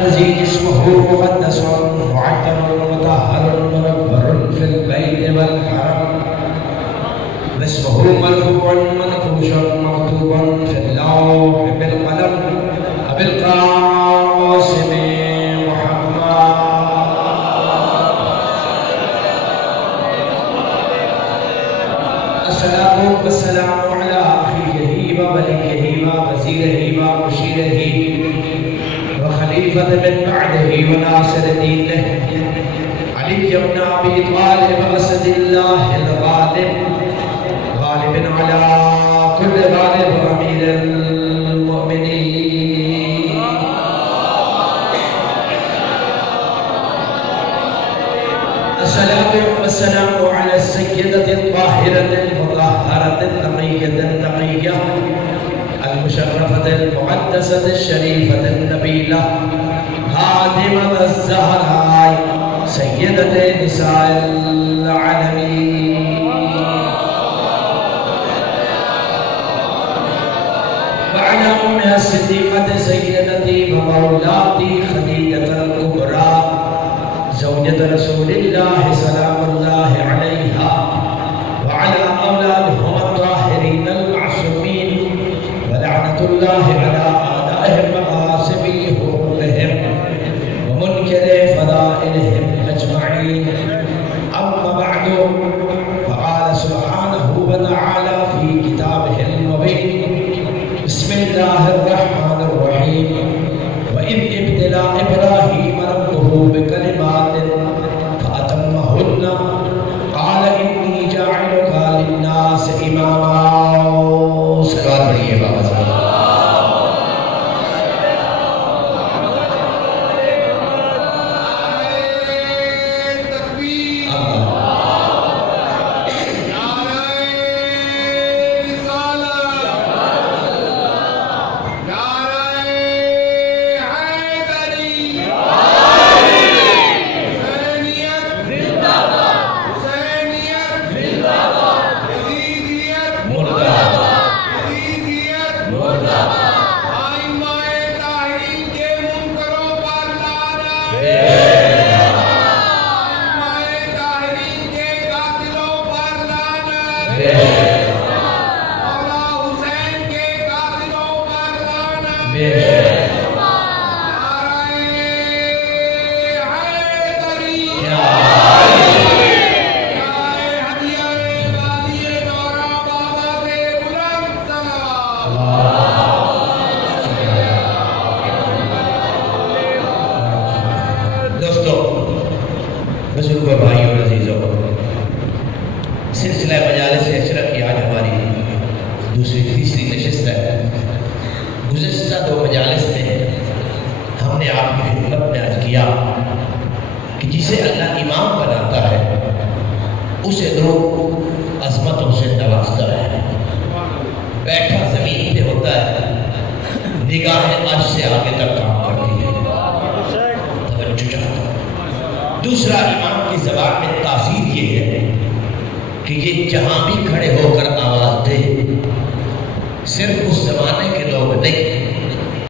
الذي اسمه مقدس معطر مطهر منور في البيت والحرم واسمه مرفوع منقوش مكتوب في اللوح بالقلم أبي القاسم الصلاة والسلام على أخيه ووليه ووزيره ومشيره وخليفة من بعده وناصر دينه علي بن أبي طالب أسد الله الغالب غالب على كل غالب أمير المؤمنين الصلاة والسلام على السيدة الطاهرة المطهرة التقية النقية المشرفة المقدسة الشريفة النبيلة خاتمة الزهراء سيدة نساء العالمين وعلى أمها الصديقة سيدتي ومولاتي خديجة الكبرى زوجة رسول الله سلام الله عليها وعلى أولادهم الطاهرين المعصومين ولعنة الله على أعدائهم وغاصبي حقوقهم ومنكر فضائلهم أجمعين أما بعد فقال سبحانه وتعالى في كتابه المبين بسم الله الرحمن الرحيم وإذ ابتلى إبراهيم ربه بكلمات فأتمهن قال إني جاعلك للناس إماما صلوات پڑھیے بابا صاحب بزرگوں بھائیوں اور عزیزوں، سلسلہ مجالس اشرف کی آج ہماری تیسری نشست ہے۔ گزشتہ 2 مجالس میں ہم نے آپ کی خدمت میں عرض کیا کہ جسے اللہ امام بناتا ہے اسے 2 عظمتوں سے نوازتا ہے۔ بیٹھا زمین پہ ہوتا ہے، نگاہ عرش سے آگے تک کام کرتی ہے، توجہ چاہتا ہے۔ دوسرا امام کی زبان میں تاثیر یہ ہے کہ یہ جہاں بھی کھڑے ہو کر آواز دے، صرف اس زمانے کے لوگ نہیں